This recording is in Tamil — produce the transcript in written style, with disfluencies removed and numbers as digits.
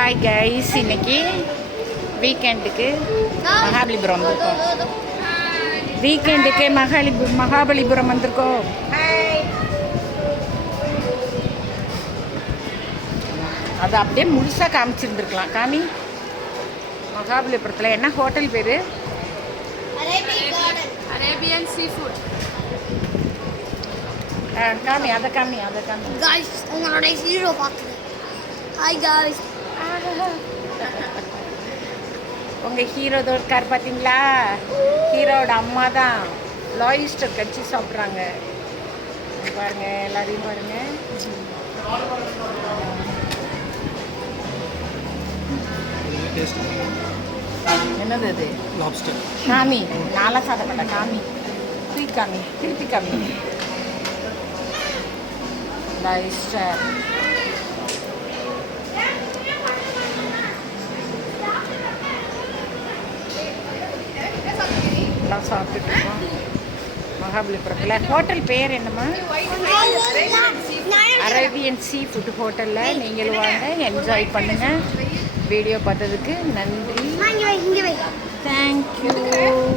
ஹாய் கைஸ், இன்னைக்கு வீக்கெண்டுக்கு மகாபலிபுரம் வந்திருக்கோம். வீக்கெண்டுக்கு மகாபலிபுரம் வந்திருக்கோம். அது அப்படியே முழுசாக காமிச்சிருந்துருக்கலாம். காமி, மகாபலிபுரத்தில் என்ன ஹோட்டல் பேர்? Arabian seafood. காமி, அதை காமி. गाइस, உங்களோட ஹீரோ பாக்குங்க. Hi guys. உங்கள் ஹீரோ இருக்கார் பார்த்தீங்களா? ஹீரோட அம்மா தான் லாயிஸ்டர் கட்சி சாப்பிட்றாங்க. பாருங்க, எல்லாரையும் பாருங்க. என்னது அது? லாப்ஸ்டர். காமி, நாளாக சாப்பிட காமி. திருப்பி காமி. லாயிஸ்டர் எல்லாம் சாப்பிட்டுட்டு இருக்கோம் மகாபலிபுரத்தில். ஹோட்டல் பேர் என்னம்மா? அரேபியன் சீ ஃபுட் ஹோட்டலில் நீங்களும் வாங்க, என்ஜாய் பண்ணுங்கள். வீடியோ பார்த்ததுக்கு நன்றி. தேங்க்யூ.